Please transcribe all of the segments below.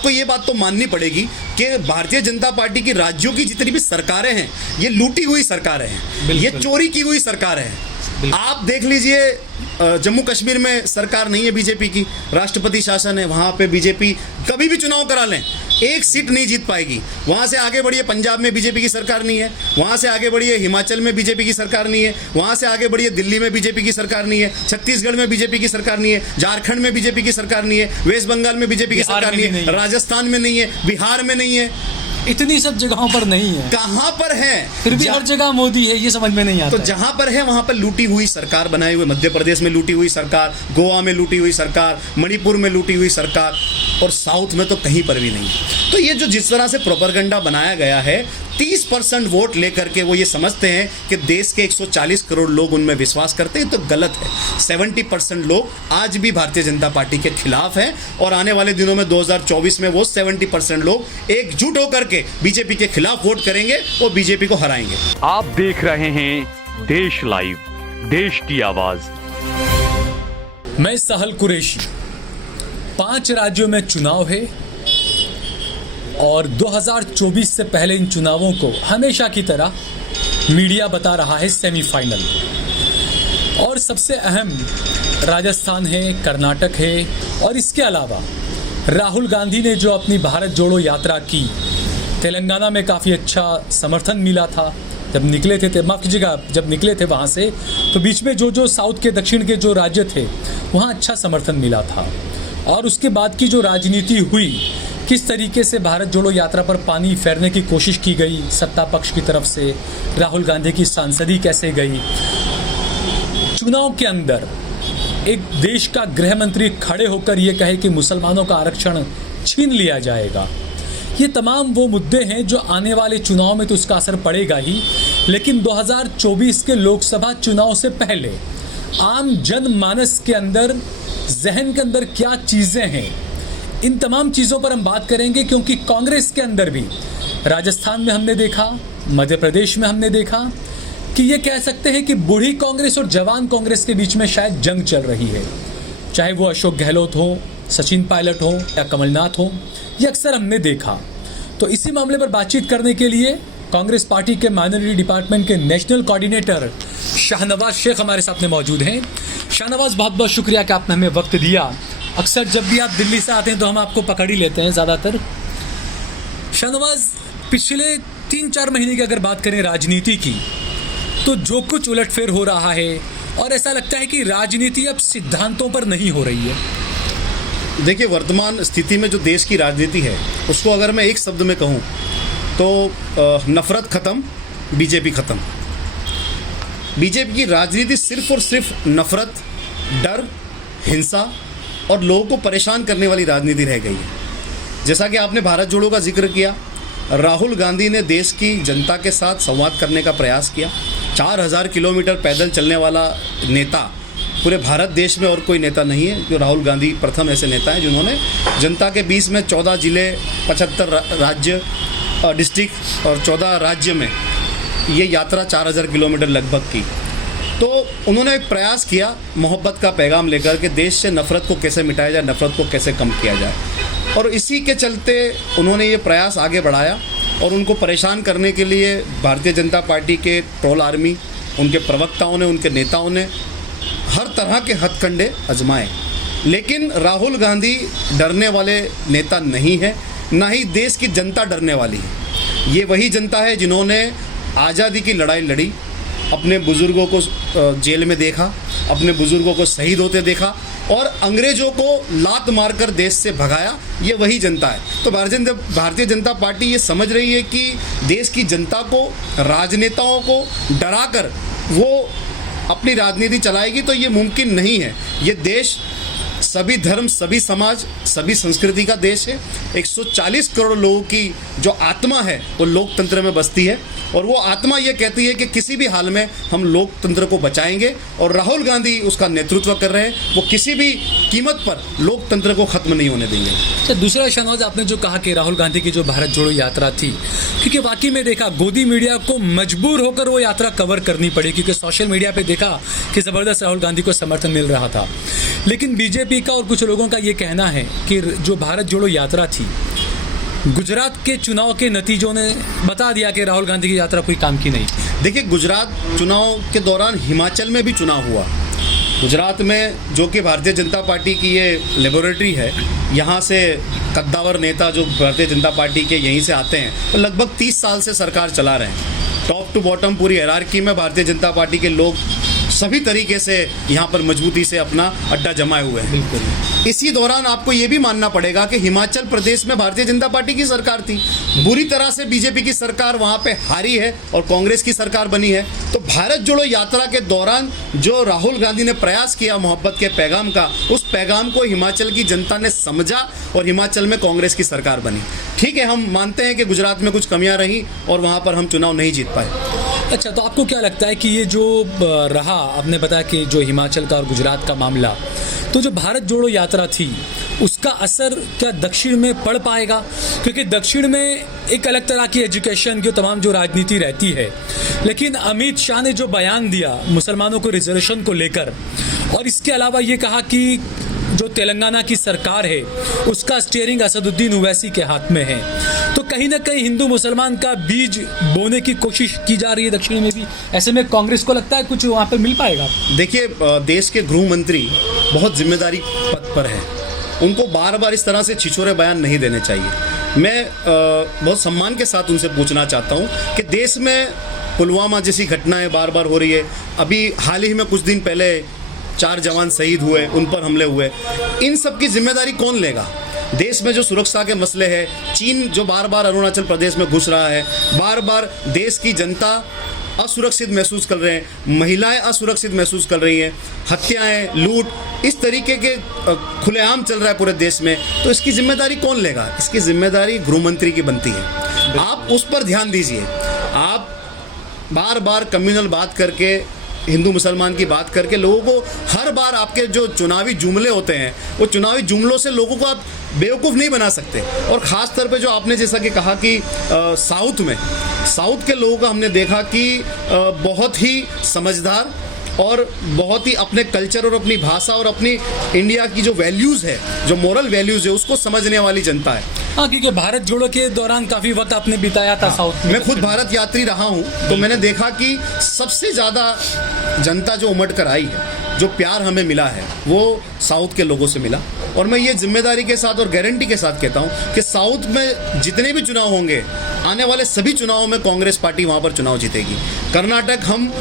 आपको ये बात तो माननी पड़ेगी कि भारतीय जनता पार्टी की राज्यों की जितनी भी सरकारें हैं ये लूटी हुई सरकारें हैं, ये चोरी की हुई सरकारें हैं। आप देख लीजिए जम्मू कश्मीर में सरकार नहीं है बीजेपी की, राष्ट्रपति शासन है, वहाँ पे बीजेपी कभी भी चुनाव करा लें एक सीट नहीं जीत पाएगी। वहाँ से आगे बढ़िए पंजाब में बीजेपी की सरकार नहीं है, वहाँ से आगे बढ़िए हिमाचल में बीजेपी की सरकार नहीं है, वहाँ से आगे बढ़िए दिल्ली में बीजेपी की सरकार नहीं है, छत्तीसगढ़ में बीजेपी की सरकार नहीं है, झारखंड में बीजेपी की सरकार नहीं है, वेस्ट बंगाल में बीजेपी की सरकार नहीं है, राजस्थान में नहीं है, बिहार में नहीं है, इतनी सब जगहों पर नहीं है। कहां पर है? फिर भी हर जगह मोदी है, ये समझ में नहीं आता। तो जहां पर है वहां पर लूटी हुई सरकार बनाए हुए, मध्य प्रदेश में लूटी हुई सरकार, गोवा में लूटी हुई सरकार, मणिपुर में लूटी हुई सरकार, और साउथ में तो कहीं पर भी नहीं। तो ये जो जिस तरह से प्रोपेगेंडा बनाया गया है, 30% वोट लेकर के वो ये समझते हैं कि देश के 140 करोड़ लोग उनमें विश्वास करते हैं, तो गलत है। 70% लोग आज भी भारतीय जनता पार्टी के खिलाफ हैं, और आने वाले दिनों में 2024 में वो 70% लोग एकजुट होकर के बीजेपी के खिलाफ वोट करेंगे और बीजेपी को हराएंगे। आप देख रहे हैं देश लाइव, देश की आवाज। मैं सहल कुरैशी। 5 राज्यों में चुनाव है और 2024 से पहले इन चुनावों को हमेशा की तरह मीडिया बता रहा है सेमीफाइनल, और सबसे अहम राजस्थान है, कर्नाटक है, और इसके अलावा राहुल गांधी ने जो अपनी भारत जोड़ो यात्रा की, तेलंगाना में काफ़ी अच्छा समर्थन मिला था जब निकले थे, माफ कीजिएगा, जब निकले थे वहाँ से, तो बीच में जो साउथ के दक्षिण के जो राज्य थे वहाँ अच्छा समर्थन मिला था। और उसके बाद की जो राजनीति हुई, किस तरीके से भारत जोड़ो यात्रा पर पानी फेरने की कोशिश की गई सत्ता पक्ष की तरफ से, राहुल गांधी की सांसदी कैसे गई, चुनाव के अंदर एक देश का गृह मंत्री खड़े होकर ये कहे कि मुसलमानों का आरक्षण छीन लिया जाएगा, ये तमाम वो मुद्दे हैं जो आने वाले चुनाव में तो उसका असर पड़ेगा ही, लेकिन 2024 के लोकसभा चुनाव से पहले आम जनमानस के अंदर, जहन के अंदर क्या चीज़ें हैं, इन तमाम चीज़ों पर हम बात करेंगे। क्योंकि कांग्रेस के अंदर भी राजस्थान में हमने देखा, मध्य प्रदेश में हमने देखा कि ये कह सकते हैं कि बूढ़ी कांग्रेस और जवान कांग्रेस के बीच में शायद जंग चल रही है, चाहे वो अशोक गहलोत हो, सचिन पायलट हो या कमलनाथ हो, ये अक्सर हमने देखा। तो इसी मामले पर बातचीत करने के लिए कांग्रेस पार्टी के माइनॉरिटी डिपार्टमेंट के नेशनल कोऑर्डिनेटर शाहनवाज शेख हमारे साथ में मौजूद हैं। शाहनवाज, बहुत बहुत शुक्रिया कि आपने हमें वक्त दिया। अक्सर जब भी आप दिल्ली से आते हैं तो हम आपको पकड़ ही लेते हैं ज़्यादातर। शाहनवाज, पिछले 3-4 महीने की अगर बात करें राजनीति की, तो जो कुछ उलटफेर हो रहा है, और ऐसा लगता है कि राजनीति अब सिद्धांतों पर नहीं हो रही है। देखिए, वर्तमान स्थिति में जो देश की राजनीति है उसको अगर मैं एक शब्द में कहूँ तो नफरत खत्म, बीजेपी खत्म। बीजेपी की राजनीति सिर्फ और सिर्फ नफरत, डर, हिंसा और लोगों को परेशान करने वाली राजनीति रह गई है। जैसा कि आपने भारत जोड़ो का जिक्र किया, राहुल गांधी ने देश की जनता के साथ संवाद करने का प्रयास किया। 4000 किलोमीटर पैदल चलने वाला नेता पूरे भारत देश में और कोई नेता नहीं है, जो राहुल गांधी प्रथम ऐसे नेता हैं जिन्होंने जनता के बीच में 14 जिले, 75 राज्य डिस्ट्रिक्ट और 14 राज्य में ये यात्रा 4000 किलोमीटर लगभग की। तो उन्होंने एक प्रयास किया मोहब्बत का पैगाम लेकर के देश से नफ़रत को कैसे मिटाया जाए, नफ़रत को कैसे कम किया जाए, और इसी के चलते उन्होंने ये प्रयास आगे बढ़ाया। और उनको परेशान करने के लिए भारतीय जनता पार्टी के ट्रोल आर्मी, उनके प्रवक्ताओं ने, उनके नेताओं ने हर तरह के हथकंडे आजमाए। लेकिन राहुल गांधी डरने वाले नेता नहीं है, ना ही देश की जनता डरने वाली है। ये वही जनता है जिन्होंने आज़ादी की लड़ाई लड़ी, अपने बुज़ुर्गों को जेल में देखा, अपने बुज़ुर्गों को शहीद होते देखा और अंग्रेज़ों को लात मारकर देश से भगाया। ये वही जनता है। तो भारतीय जनता पार्टी ये समझ रही है कि देश की जनता को, राजनेताओं को डराकर वो अपनी राजनीति चलाएगी, तो ये मुमकिन नहीं है। ये देश सभी धर्म, सभी समाज, सभी संस्कृति का देश है। 140 करोड़ लोगों की जो आत्मा है वो लोकतंत्र में बसती है, और वो आत्मा ये कहती है कि किसी भी हाल में हम लोकतंत्र को बचाएंगे, और राहुल गांधी उसका नेतृत्व कर रहे हैं। वो किसी भी कीमत पर लोकतंत्र को खत्म नहीं होने देंगे। तो दूसरा, शाहनवाज, आपने जो कहा कि राहुल गांधी की जो भारत जोड़ो यात्रा थी, क्योंकि वाकई में देखा गोदी मीडिया को मजबूर होकर वो यात्रा कवर करनी पड़ी, क्योंकि सोशल मीडिया पे देखा कि ज़बरदस्त राहुल गांधी को समर्थन मिल रहा था। लेकिन बीजेपी पार्टी का और कुछ लोगों का ये कहना है कि जो भारत जोड़ो यात्रा थी, गुजरात के चुनाव के नतीजों ने बता दिया कि राहुल गांधी की यात्रा कोई काम की नहीं थी। देखिए, गुजरात चुनाव के दौरान हिमाचल में भी चुनाव हुआ। गुजरात में, जो कि भारतीय जनता पार्टी की ये लेबोरेटरी है, यहाँ से कद्दावर नेता जो भारतीय जनता पार्टी के यहीं से आते हैं, वो लगभग 30 साल से सरकार चला रहे हैं। टॉप टू बॉटम पूरी हायरार्की में भारतीय जनता पार्टी के लोग सभी तरीके से यहाँ पर मजबूती से अपना अड्डा जमाए हुए हैं। बिल्कुल। इसी दौरान आपको ये भी मानना पड़ेगा कि हिमाचल प्रदेश में भारतीय जनता पार्टी की सरकार थी, बुरी तरह से बीजेपी की सरकार वहाँ पे हारी है और कांग्रेस की सरकार बनी है। तो भारत जोड़ो यात्रा के दौरान जो राहुल गांधी ने प्रयास किया मोहब्बत के पैगाम का, उस पैगाम को हिमाचल की जनता ने समझा और हिमाचल में कांग्रेस की सरकार बनी। ठीक है, हम मानते हैं कि गुजरात में कुछ कमियां रही और वहाँ पर हम चुनाव नहीं जीत पाए। अच्छा, तो आपको क्या लगता है कि ये जो रहा, आपने बताया कि जो हिमाचल का और गुजरात का मामला, तो जो भारत जोड़ो यात्रा थी उसका असर क्या दक्षिण में पड़ पाएगा? क्योंकि दक्षिण में एक अलग तरह की एजुकेशन की तमाम जो राजनीति रहती है, लेकिन अमित शाह ने जो बयान दिया मुसलमानों को रिजर्वेशन को लेकर, और इसके अलावा ये कहा कि जो तेलंगाना की सरकार है उसका स्टीयरिंग असदुद्दीन ओवैसी के हाथ में है, तो कहीं ना कहीं हिंदू मुसलमान का बीज बोने की कोशिश की जा रही है दक्षिण में भी। ऐसे में कांग्रेस को लगता है कुछ वहाँ पर मिल पाएगा? देखिए, देश के गृह मंत्री बहुत जिम्मेदारी पद पर है, उनको बार बार इस तरह से छिछोरे बयान नहीं देने चाहिए। मैं बहुत सम्मान के साथ उनसे पूछना चाहता हूँ कि देश में पुलवामा जैसी घटनाएं बार बार हो रही है। अभी हाल ही में कुछ दिन पहले 4 जवान शहीद हुए, उन पर हमले हुए। इन सब की जिम्मेदारी कौन लेगा? देश में जो सुरक्षा के मसले हैं, चीन जो बार बार अरुणाचल प्रदेश में घुस रहा है, बार बार देश की जनता असुरक्षित महसूस कर रहे हैं, महिलाएं असुरक्षित महसूस कर रही हैं, हत्याएं, लूट, इस तरीके के खुलेआम चल रहा है पूरे देश में। तो इसकी जिम्मेदारी कौन लेगा? इसकी जिम्मेदारी गृह मंत्री की बनती है। आप उस पर ध्यान दीजिए। आप बार बार कम्युनल बात करके, हिंदू मुसलमान की बात करके लोगों को, हर बार आपके जो चुनावी जुमले होते हैं, वो चुनावी जुमलों से लोगों को आप बेवकूफ़ नहीं बना सकते। और ख़ास तौर पे जो आपने जैसा कि कहा कि साउथ के लोगों का हमने देखा कि बहुत ही समझदार और बहुत ही अपने कल्चर और अपनी भाषा और अपनी इंडिया की जो वैल्यूज़ है, जो मोरल वैल्यूज़ है, उसको समझने वाली जनता है। हाँ, क्योंकि भारत जोड़ो के दौरान काफ़ी वक्त आपने बिताया था साउथ में। मैं खुद भारत यात्री रहा हूँ, तो मैंने देखा कि सबसे ज़्यादा जनता जो उमड़ कर आई है, जो प्यार हमें मिला है, वो साउथ के लोगों से मिला। और मैं ये जिम्मेदारी के साथ और गारंटी के साथ कहता हूँ कि साउथ में जितने भी चुनाव होंगे, आने वाले सभी चुनावों में कांग्रेस पार्टी वहाँ पर चुनाव जीतेगी। कर्नाटक हम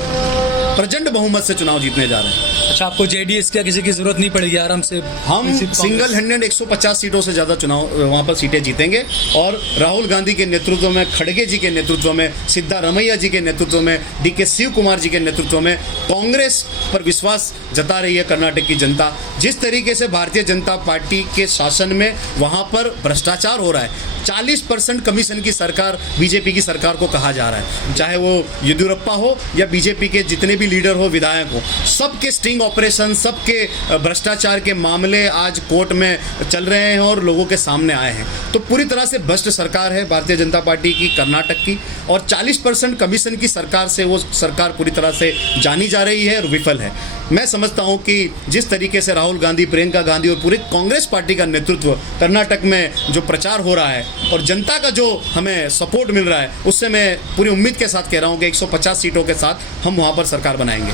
प्रचंड बहुमत से चुनाव जीतने जा रहे हैं। अच्छा, आपको जेडीएस क्या किसी की जरूरत नहीं पड़ेगी, आराम से हम सिंगल हैंडेड 150 सीटों से ज़्यादा चुनाव वहाँ पर सीटें जीतेंगे। और राहुल गांधी के नेतृत्व में, खड़गे जी के नेतृत्व में, सिद्धारमैया जी के नेतृत्व में, डीके शिव कुमार जी के नेतृत्व में कांग्रेस पर विश्वास जता रही है कर्नाटक की जनता। जिस तरीके से भारतीय जनता पार्टी के शासन में वहाँ पर भ्रष्टाचार हो रहा है, 40% कमीशन की सरकार बीजेपी की सरकार को कहा जा रहा है, चाहे वो येदियुरप्पा हो या बीजेपी के जितने भी लीडर हो, विधायक हो, सबके स्टिंग ऑपरेशन, सबके भ्रष्टाचार के मामले आज कोर्ट में चल रहे हैं और लोगों के सामने आए हैं। तो पूरी तरह से भ्रष्ट सरकार है भारतीय जनता पार्टी की कर्नाटक की, और 40% कमीशन की सरकार से वो सरकार पूरी तरह से जानी जा रही है और विफल है। मैं समझता हूं कि जिस तरीके से राहुल गांधी, प्रियंका गांधी और पूरी कांग्रेस पार्टी का नेतृत्व कर्नाटक में जो प्रचार हो रहा है और जनता का जो हमें सपोर्ट मिल रहा है, उससे मैं पूरी उम्मीद के साथ कह रहा हूं कि 150 सीटों के साथ हम वहां पर सरकार बनाएंगे।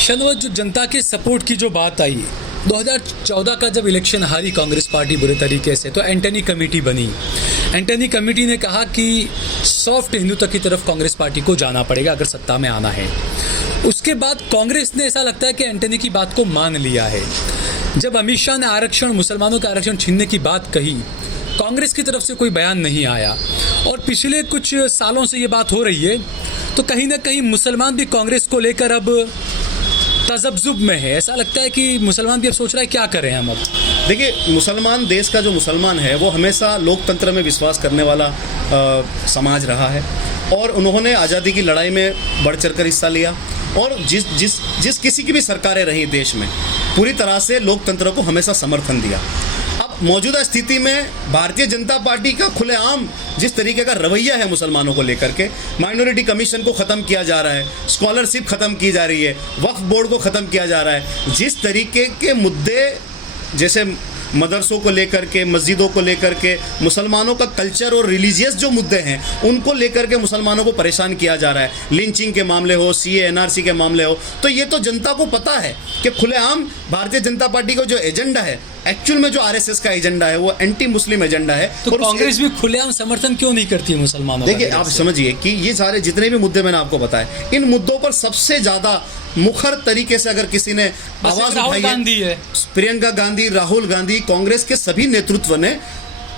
शनवत, जो जनता के सपोर्ट की जो बात आई, 2014 का जब इलेक्शन हारी कांग्रेस पार्टी बुरे तरीके से, तो एंटनी कमेटी बनी। एंटनी कमेटी ने कहा कि सॉफ्ट हिंदुत्व की तरफ कांग्रेस पार्टी को जाना पड़ेगा अगर सत्ता में आना है। उसके बाद कांग्रेस ने, ऐसा लगता है कि एंटनी की बात को मान लिया है। जब अमित शाह ने आरक्षण, मुसलमानों का आरक्षण छीनने की बात कही, कांग्रेस की तरफ से कोई बयान नहीं आया। और पिछले कुछ सालों से ये बात हो रही है, तो कहीं ना कहीं मुसलमान भी कांग्रेस को लेकर अब तजब्जुब में है। ऐसा लगता है कि मुसलमान भी अब सोच रहा है क्या करें हम अब। देखिए, मुसलमान, देश का जो मुसलमान है वो हमेशा लोकतंत्र में विश्वास करने वाला समाज रहा है, और उन्होंने आज़ादी की लड़ाई में बढ़ चढ़ कर हिस्सा लिया। और जिस किसी की भी सरकारें रही देश में, पूरी तरह से लोकतंत्र को हमेशा समर्थन दिया। अब मौजूदा स्थिति में भारतीय जनता पार्टी का खुलेआम जिस तरीके का रवैया है मुसलमानों को लेकर के, माइनॉरिटी कमीशन को ख़त्म किया जा रहा है, स्कॉलरशिप ख़त्म की जा रही है, वक्फ बोर्ड को ख़त्म किया जा रहा है, जिस तरीके के मुद्दे जैसे मदरसों को लेकर के, मस्जिदों को लेकर के, मुसलमानों का कल्चर और रिलीजियस जो मुद्दे हैं उनको लेकर के मुसलमानों को परेशान किया जा रहा है। लिंचिंग के मामले हो, सीए एनआरसी के मामले हो, तो ये तो जनता को पता है कि खुलेआम भारतीय जनता पार्टी का जो एजेंडा है, एक्चुअल में जो आरएसएस का एजेंडा है वो एंटी मुस्लिम एजेंडा है। तो कांग्रेस भी खुलेआम समर्थन क्यों नहीं करती है मुसलमानों का? देखिए, आप समझिए कि ये सारे जितने भी मुद्दे मैंने आपको बताए, इन मुद्दों पर सबसे ज्यादा मुखर तरीके से अगर किसी ने आवाज उठाई है, प्रियंका गांधी, राहुल गांधी, कांग्रेस के सभी नेतृत्व ने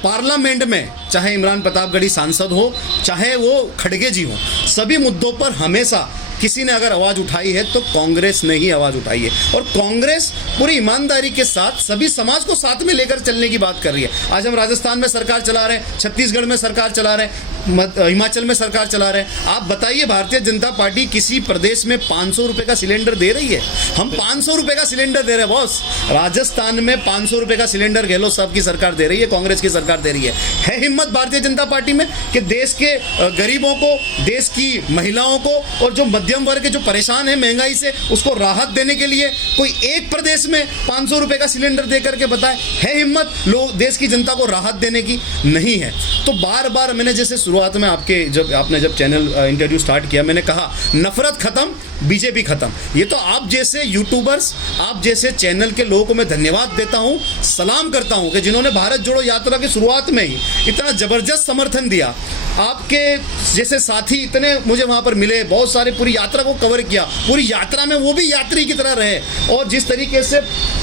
पार्लियामेंट में, चाहे इमरान प्रतापगढ़ी सांसद हो, चाहे वो खड़गे जी हो, सभी मुद्दों पर हमेशा किसी ने अगर आवाज उठाई है तो कांग्रेस ने ही आवाज उठाई है। और कांग्रेस पूरी ईमानदारी के साथ सभी समाज को साथ में लेकर चलने की बात कर रही है। आज हम राजस्थान में सरकार चला रहे हैं, छत्तीसगढ़ में सरकार चला रहे हैं, हिमाचल में सरकार चला रहे हैं। आप बताइए, भारतीय जनता पार्टी किसी प्रदेश में 500 रुपए का सिलेंडर दे रही है? हम 500 रुपए का सिलेंडर दे रहे हैं बॉस। राजस्थान में 500 रुपए का सिलेंडर गहलोत साहब की सरकार दे रही है, कांग्रेस की सरकार दे रही है हिम्मत भारतीय जनता पार्टी में कि देश के गरीबों को, देश की महिलाओं को और जो मध्यम वर्ग के जो परेशान है महंगाई से, उसको राहत देने के लिए कोई एक प्रदेश में 500 रुपए का सिलेंडर दे करके बताए? है हिम्मत लोग देश की जनता को राहत देने की? नहीं है। तो बार बार मैंने जैसे शुरुआत में आपने जब चैनल इंटरव्यू स्टार्ट किया, मैंने कहा नफरत खत्म, बीजेपी खत्म। ये तो आप जैसे यूट्यूबर्स, आप जैसे चैनल के लोगों को मैं धन्यवाद देता हूं, सलाम करता हूं कि जिन्होंने भारत जोड़ो यात्रा की शुरुआत में ही इतना जबरदस्त समर्थन दिया। आपके जैसे साथी इतने मुझे वहां पर मिले, बहुत सारे पूरी यात्रा को कवर किया, पूरी यात्रा में वो भी यात्री की तरह रहे। और जिस तरीके से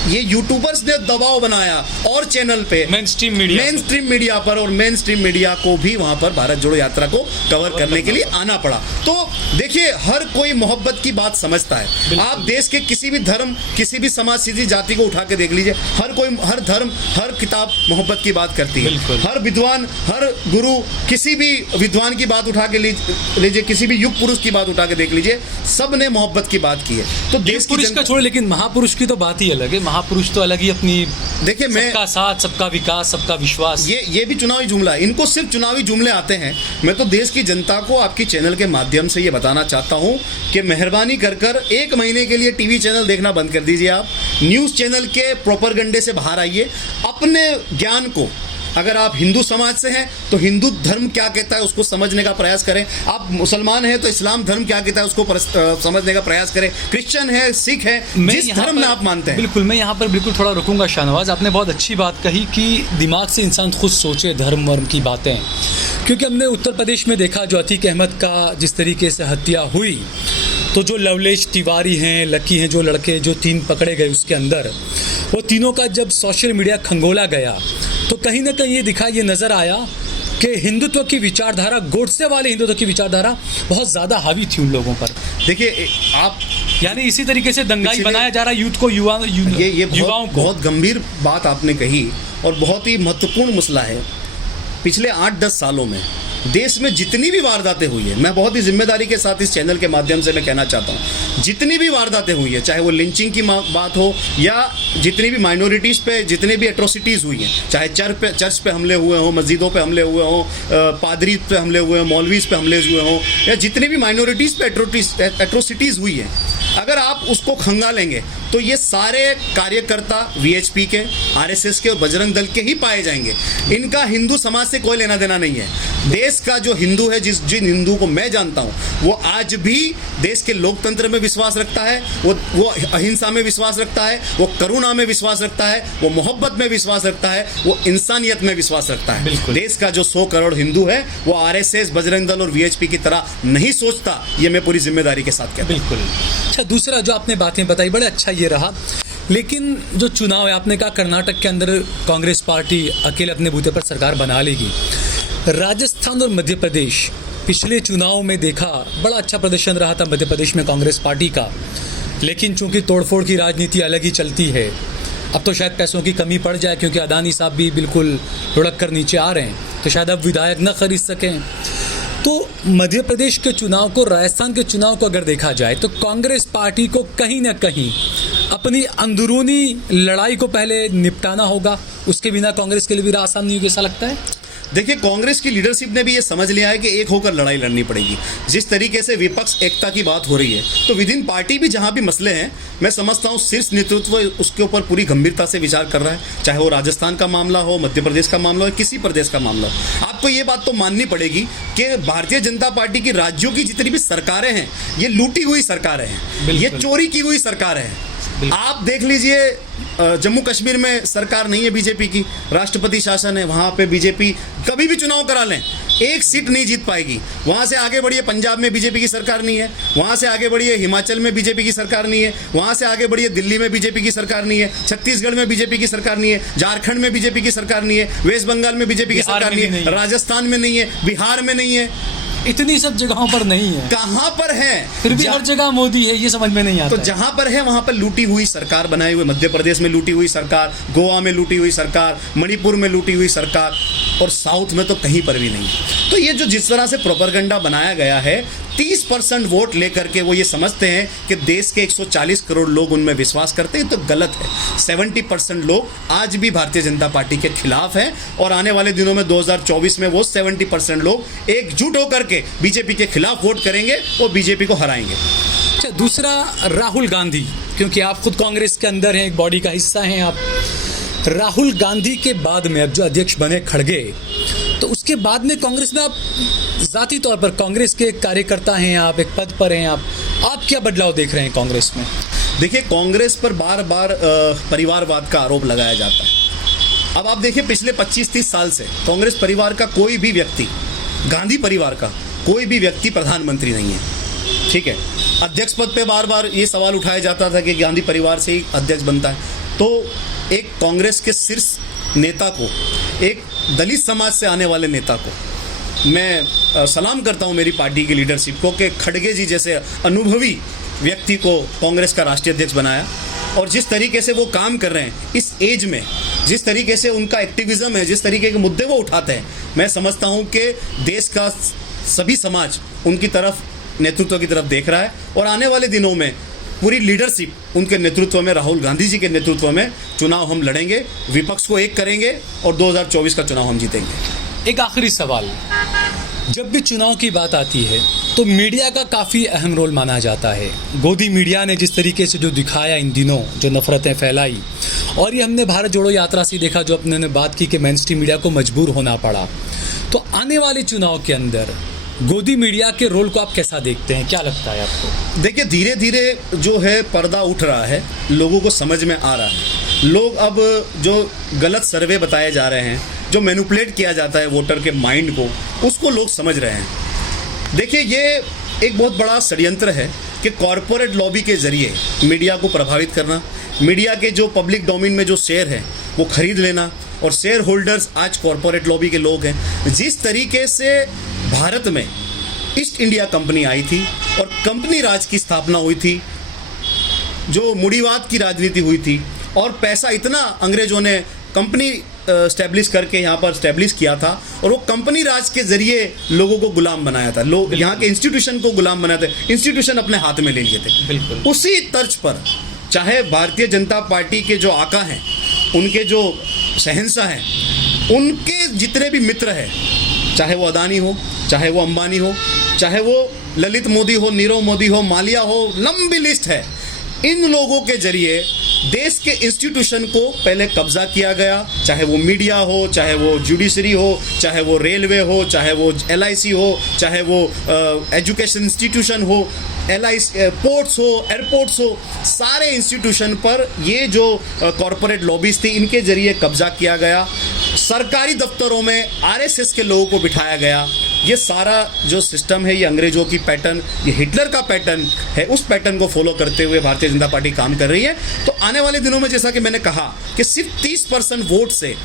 ये यूट्यूबर्स ने दबाव बनाया और चैनल पे मेन स्ट्रीम मीडिया पर, और मेन स्ट्रीम मीडिया को भी वहां पर भारत जोड़ो यात्रा को कवर करने के लिए आना पड़ा। तो देखिए, हर कोई मोहब्बत की बात समझता है। आप देश के किसी भी धर्म, किसी भी समाज, किसी जाति को उठा के देख लीजिए, हर कोई, हर धर्म, हर किताब मोहब्बत की बात करती है। हर विद्वान, हर गुरु, किसी भी विद्वान की बात उठा के लीजिए, किसी भी युग पुरुष की बात उठा के देख लीजिए, सब ने मोहब्बत की बात की है। तो देश पुरुष का छोड़, लेकिन महापुरुष की तो बात ही अलग है। महापुरुष तो अलग ही अपनी, देखिए, सबका साथ, सबका विकास, सबका विश्वास, ये भी चुनावी जुमला है। इनको सिर्फ चुनावी जुमले आते हैं। मैं तो देश की जनता को आपकी चैनल के माध्यम से ये बताना चाहता हूं कि मेहरबानी कर 1 महीने के लिए टीवी चैनल देखना बंद कर दीजिए। आप न्यूज़ चैनल के प्रोपेगेंडे से बाहर आइए। अपने ज्ञान को, अगर आप हिंदू समाज से हैं तो हिंदू धर्म क्या कहता है उसको समझने का प्रयास करें। आप मुसलमान हैं तो इस्लाम धर्म क्या कहता है उसको समझने का प्रयास करें। क्रिश्चियन है, सिख है, जिस धर्म में आप मानते हैं। बिल्कुल, मैं यहाँ पर बिल्कुल थोड़ा रुकूंगा शाहनवाज। आपने बहुत अच्छी बात कही कि दिमाग से इंसान खुद सोचे धर्म वर्म की बातें, क्योंकि हमने उत्तर प्रदेश में देखा जो अतीक अहमद का जिस तरीके से हत्या हुई, तो जो लवलेश तिवारी हैं, लकी हैं, जो लड़के जो 3 पकड़े गए उसके अंदर, वो तीनों का जब सोशल मीडिया खंगोला गया तो कहीं ना कहीं ये नज़र आया कि हिंदुत्व की विचारधारा, गोडसे वाले हिंदुत्व की विचारधारा बहुत ज़्यादा हावी थी उन लोगों पर। देखिए, आप यानी इसी तरीके से दंगाई बनाया जा रहा है यूथ को, युवाओं को। बहुत गंभीर बात आपने कही और बहुत ही महत्वपूर्ण मसला है। पिछले 8-10 सालों में देश में जितनी भी वारदातें हुई है, मैं बहुत ही जिम्मेदारी के साथ इस चैनल के माध्यम से मैं कहना चाहता हूँ, जितनी भी वारदातें हुई है, चाहे वो लिंचिंग की बात हो या जितनी भी माइनॉरिटीज़ पे जितने भी एट्रोसिटीज़ हुई हैं, चाहे चर्च पे हमले हुए हों, मस्जिदों पे हमले हुए हों, पादरी पे हमले हुए हों, मौलवीज़ पे हमले हुए हों, या जितने भी माइनॉरिटीज़ पे एट्रोसिटीज़ हुई हैं, अगर आप उसको खंगालेंगे तो ये सारे कार्यकर्ता वीएचपी के, आरएसएस के और बजरंग दल के ही पाए जाएंगे। इनका हिंदू समाज से कोई लेना देना नहीं है। देश का जो हिंदू है, जिन हिंदू को मैं जानता हूँ, वो आज भी देश के लोकतंत्र में विश्वास रखता है, वो अहिंसा में विश्वास रखता है, वो करुणा में विश्वास रखता है, वो मोहब्बत में विश्वास रखता है, वो इंसानियत में विश्वास रखता है। देश का जो 100 करोड़ हिंदू है वो आरएसएस, बजरंग दल और वीएचपी की तरह नहीं सोचता। ये मैं पूरी जिम्मेदारी के साथ कहता हूं। बिल्कुल। अच्छा, दूसरा जो आपने बातें बताई, बड़े अच्छा ये रहा, लेकिन जो चुनाव है, आपने कहा कर्नाटक के अंदर कांग्रेस पार्टी अकेले अपने बूते पर सरकार बना लेगी। राजस्थान और मध्य प्रदेश पिछले चुनाव में देखा, बड़ा अच्छा प्रदर्शन रहा था मध्य प्रदेश में कांग्रेस पार्टी का, लेकिन चूंकि तोड़फोड़ की राजनीति अलग ही चलती है, अब तो शायद पैसों की कमी पड़ जाए क्योंकि अदानी साहब भी बिल्कुल लुढ़क कर नीचे आ रहे हैं, तो शायद अब विधायक न खरीद सकें। तो मध्य प्रदेश के चुनाव को, राजस्थान के चुनाव को अगर देखा जाए तो कांग्रेस पार्टी को कहीं ना कहीं अपनी अंदरूनी लड़ाई को पहले निपटाना होगा, उसके बिना कांग्रेस के लिए भी आसान नहीं होगा, ऐसा लगता है। देखिए, कांग्रेस की लीडरशिप ने भी ये समझ लिया है कि एक होकर लड़ाई लड़नी पड़ेगी। जिस तरीके से विपक्ष एकता की बात हो रही है, तो विद इन पार्टी भी जहां भी मसले हैं, मैं समझता हूं शीर्ष नेतृत्व उसके ऊपर पूरी गंभीरता से विचार कर रहा है। चाहे वो राजस्थान का मामला हो, मध्य प्रदेश का मामला हो, किसी प्रदेश का मामला हो। आपको ये बात तो माननी पड़ेगी कि भारतीय जनता पार्टी की राज्यों की जितनी भी सरकारें हैं, ये लूटी हुई सरकारें हैं, ये चोरी की हुई सरकारें हैं। आप देख लीजिए, जम्मू कश्मीर में सरकार नहीं है बीजेपी की, राष्ट्रपति शासन है, वहाँ पे बीजेपी कभी भी चुनाव करा लें, एक सीट नहीं जीत पाएगी। वहाँ से आगे बढ़िए, पंजाब में बीजेपी की सरकार नहीं है, वहाँ से आगे बढ़िए हिमाचल में बीजेपी की सरकार नहीं है, वहाँ से आगे बढ़िए दिल्ली में बीजेपी की सरकार नहीं है, छत्तीसगढ़ में बीजेपी की सरकार नहीं है, झारखंड में बीजेपी की सरकार नहीं है, वेस्ट बंगाल में बीजेपी की सरकार नहीं है, राजस्थान में नहीं है, बिहार में नहीं है, इतनी सब जगहों पर नहीं है। कहां पर है? फिर भी हर जगह मोदी है, ये समझ में नहीं आता। तो जहां पर है वहां पर लूटी हुई सरकार बनाए हुए, मध्य प्रदेश में लूटी हुई सरकार, गोवा में लूटी हुई सरकार, मणिपुर में लूटी हुई सरकार, और साउथ में तो कहीं पर भी नहीं। तो ये जो जिस तरह से प्रोपेगेंडा बनाया गया है, 30% वोट लेकर के वो ये समझते हैं कि देश के 140 करोड़ लोग उनमें विश्वास करते हैं, तो गलत है। 70% लोग आज भी भारतीय जनता पार्टी के खिलाफ हैं, और आने वाले दिनों में 2024 में वो 70% लोग एकजुट होकर के बीजेपी के खिलाफ वोट करेंगे और बीजेपी को हराएंगे। अच्छा, दूसरा राहुल गांधी, क्योंकि आप खुद कांग्रेस के अंदर हैं, एक बॉडी का हिस्सा हैं आप। राहुल गांधी के बाद में अब जो अध्यक्ष बने खड़गे, तो उसके बाद में कांग्रेस में आप जाती तौर पर कांग्रेस के एक कार्यकर्ता हैं, आप एक पद पर हैं, आप क्या बदलाव देख रहे हैं कांग्रेस में? देखिए, कांग्रेस पर बार बार परिवारवाद का आरोप लगाया जाता है। अब आप देखिए, पिछले 25-30 साल से कांग्रेस परिवार का कोई भी व्यक्ति, गांधी परिवार का कोई भी व्यक्ति प्रधानमंत्री नहीं है। ठीक है, अध्यक्ष पद पे बार बार ये सवाल उठाया जाता था कि गांधी परिवार से ही अध्यक्ष बनता है। तो एक कांग्रेस के शीर्ष नेता को, एक दलित समाज से आने वाले नेता को मैं सलाम करता हूं, मेरी पार्टी की लीडरशिप को, कि खड़गे जी जैसे अनुभवी व्यक्ति को कांग्रेस का राष्ट्रीय अध्यक्ष बनाया। और जिस तरीके से वो काम कर रहे हैं इस एज में, जिस तरीके से उनका एक्टिविज्म है, जिस तरीके के मुद्दे वो उठाते हैं, मैं समझता हूं कि देश का सभी समाज उनकी तरफ, नेतृत्व की तरफ देख रहा है। और आने वाले दिनों में पूरी लीडरशिप उनके नेतृत्व में, राहुल गांधी जी के नेतृत्व में चुनाव हम लड़ेंगे, विपक्ष को एक करेंगे और 2024 का चुनाव हम जीतेंगे। एक आखिरी सवाल, जब भी चुनाव की बात आती है तो मीडिया का काफ़ी अहम रोल माना जाता है। गोदी मीडिया ने जिस तरीके से जो दिखाया इन दिनों, जो नफरतें फैलाई, और ये हमने भारत जोड़ो यात्रा से देखा, जो अपने ने बात की कि मेन स्ट्रीम मीडिया को मजबूर होना पड़ा। तो आने वाले चुनाव के अंदर गोदी मीडिया के रोल को आप कैसा देखते हैं, क्या लगता है आपको? देखिए, धीरे धीरे जो है पर्दा उठ रहा है, लोगों को समझ में आ रहा है। लोग अब जो गलत सर्वे बताए जा रहे हैं, जो मैनिपुलेट किया जाता है वोटर के माइंड को, उसको लोग समझ रहे हैं। देखिए, ये एक बहुत बड़ा षड्यंत्र है कि कॉरपोरेट लॉबी के जरिए मीडिया को प्रभावित करना, मीडिया के जो पब्लिक डोमेन में जो शेयर है वो खरीद लेना, और शेयर होल्डर्स आज कॉरपोरेट लॉबी के लोग हैं। जिस तरीके से भारत में ईस्ट इंडिया कंपनी आई थी और कंपनी राज की स्थापना हुई थी, जो मूढ़ीवाद की राजनीति हुई थी, और पैसा इतना अंग्रेजों ने कंपनी स्टैब्लिश करके यहाँ पर स्टैब्लिश किया था, और वो कंपनी राज के जरिए लोगों को गुलाम बनाया था, लोग यहाँ के इंस्टीट्यूशन को गुलाम बनाते थे, इंस्टीट्यूशन अपने हाथ में ले लिए थे। बिल्कुल उसी तर्ज पर चाहे भारतीय जनता पार्टी के जो आका हैं, उनके जो शहंशाह हैं, उनके जितने भी मित्र हैं, चाहे वो अदानी हो, चाहे वो अंबानी हो, चाहे वो ललित मोदी हो, नीरव मोदी हो, मालिया हो, लंबी लिस्ट है। इन लोगों के जरिए देश के इंस्टीट्यूशन को पहले कब्जा किया गया, चाहे वो मीडिया हो, चाहे वो जुडिशरी हो, चाहे वो रेलवे हो, चाहे वो LIC हो, चाहे वो एजुकेशन इंस्टीट्यूशन हो, पोर्ट्स हो, एयरपोर्ट्स हो, सारे इंस्टीट्यूशन पर ये जो कॉरपोरेट लॉबीज थी, इनके जरिए कब्जा किया गया। सरकारी दफ्तरों में RSS के लोगों को बिठाया गया। ये सारा जो सिस्टम है, ये अंग्रेजों की पैटर्न, ये हिटलर का पैटर्न है, उस पैटर्न को फॉलो करते हुए भारतीय जनता पार्टी काम कर रही है। तो आने वाले दिनों में, जैसा कि मैंने कहा, कि सिर्फ 30% वोट से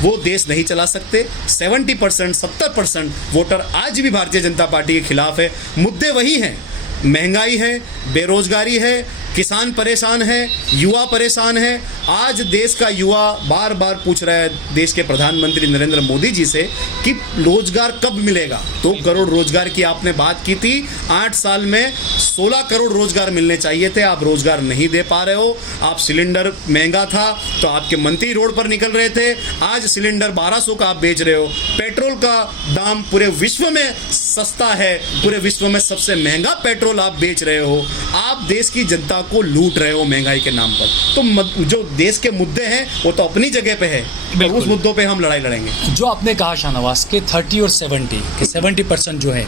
वो देश नहीं चला सकते। 70%, 70% वोटर आज भी भारतीय जनता पार्टी के खिलाफ है। मुद्दे वही हैं, महंगाई है, बेरोजगारी है, किसान परेशान है, युवा परेशान है, आज देश का युवा बार बार पूछ रहा है देश के प्रधानमंत्री नरेंद्र मोदी जी से कि रोजगार कब मिलेगा। 2 करोड़ रोजगार की आपने बात की थी, 8 साल में 16 करोड़ रोजगार मिलने चाहिए थे, आप रोजगार नहीं दे पा रहे हो। आप सिलेंडर महंगा था तो आपके मंत्री रोड पर निकल रहे थे, आज सिलेंडर 1200 का आप बेच रहे हो। पेट्रोल का दाम पूरे विश्व में सस्ता है, पूरे विश्व में सबसे महंगा पेट्रोल आप बेच रहे हो। आप देश की जनता को लूट रहे हो महंगाई के नाम पर। तो जो देश के मुद्दे हैं वो तो अपनी जगह पे है और उस मुद्दों पे हम लड़ाई लड़ेंगे। जो आपने कहा शाहनवाज के 30 और 70 के 70% जो है,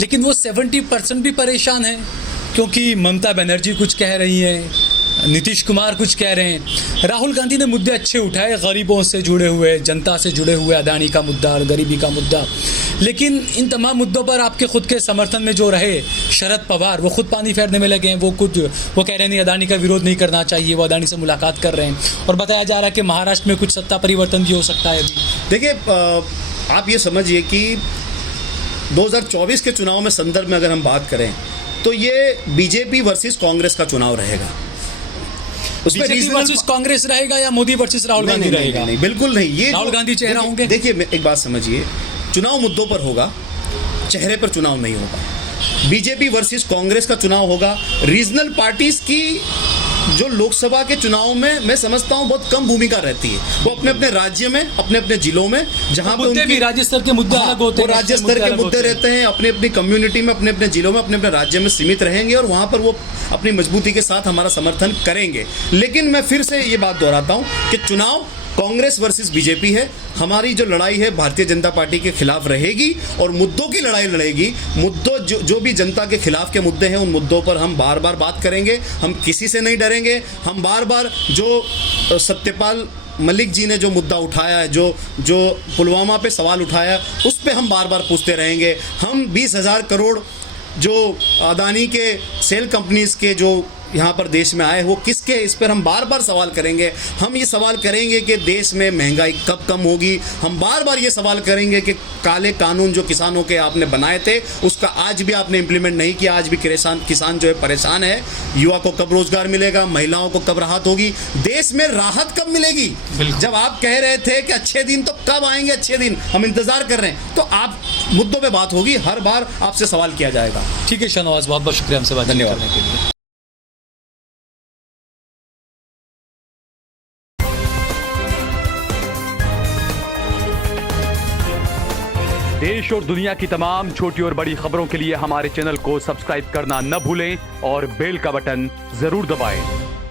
लेकिन वो 70% भी परेशान है क्योंकि ममता बनर्जी कुछ कह रही है, नीतीश कुमार कुछ कह रहे हैं, राहुल गांधी ने मुद्दे अच्छे उठाए, गरीबों से जुड़े हुए, जनता से जुड़े हुए, अदानी का मुद्दा और गरीबी का मुद्दा। लेकिन इन तमाम मुद्दों पर आपके खुद के समर्थन में जो रहे शरद पवार, वो खुद पानी फेरने में लगे हैं। वो कह रहे हैं नहीं, अदानी का विरोध नहीं करना चाहिए, वो अदानी से मुलाकात कर रहे हैं और बताया जा रहा है कि महाराष्ट्र में कुछ सत्ता परिवर्तन भी हो सकता है अभी। देखिए, आप ये समझिए कि 2024 के चुनाव में संदर्भ में अगर हम बात करें तो ये बीजेपी वर्सेस कांग्रेस का चुनाव रहेगा। बीजेपी वर्सेस कांग्रेस रहेगा या मोदी वर्सेस राहुल गांधी रहेगा? नहीं, बिल्कुल नहीं। ये राहुल गांधी चेहरा होंगे। देखिए, एक बात समझिए, चुनाव मुद्दों पर होगा, चेहरे पर चुनाव नहीं होगा। बीजेपी वर्सेस कांग्रेस का चुनाव होगा। रीजनल पार्टीज की जो लोकसभा के चुनाव में मैं समझता हूं बहुत कम भूमिका रहती है। वो अपने अपने राज्य में, अपने अपने जिलों में, जहां पे उनके भी राज्य स्तर के मुद्दे अलग होते हैं, राज्य स्तर के मुद्दे रहते हैं, अपने अपनी कम्युनिटी में, अपने अपने जिलों में, अपने अपने राज्य में सीमित रहेंगे और वहां पर वो अपनी मजबूती के साथ हमारा समर्थन करेंगे। लेकिन मैं फिर से ये बात दोहराता हूं कि चुनाव कांग्रेस वर्सेस बीजेपी है। हमारी जो लड़ाई है भारतीय जनता पार्टी के खिलाफ रहेगी और मुद्दों की लड़ाई लड़ेगी। मुद्दों जो भी जनता के खिलाफ के मुद्दे हैं उन मुद्दों पर हम बार बार बात करेंगे। हम किसी से नहीं डरेंगे। हम बार बार जो सत्यपाल मलिक जी ने जो मुद्दा उठाया है, जो पुलवामा पे सवाल उठाया, उस पर हम बार बार पूछते रहेंगे। हम 20,000 करोड़ जो अदानी के सेल कंपनीज के जो यहाँ पर देश में आए वो किसके, इस पर हम बार बार सवाल करेंगे। हम ये सवाल करेंगे कि देश में महंगाई कब कम होगी। हम बार बार ये सवाल करेंगे कि काले कानून जो किसानों के आपने बनाए थे उसका आज भी आपने इम्प्लीमेंट नहीं किया। आज भी किसान जो है परेशान है। युवा को कब रोजगार मिलेगा, महिलाओं को कब राहत होगी, देश में राहत कब मिलेगी। जब आप कह रहे थे कि अच्छे दिन, तो कब आएंगे अच्छे दिन, हम इंतजार कर रहे हैं। तो आप मुद्दों पर बात होगी, हर बार आपसे सवाल किया जाएगा। ठीक है शाहनवाज, बहुत बहुत शुक्रिया हमसे बात करने के लिए। देश और दुनिया की तमाम छोटी और बड़ी खबरों के लिए हमारे चैनल को सब्सक्राइब करना न भूलें और बेल का बटन जरूर दबाएं।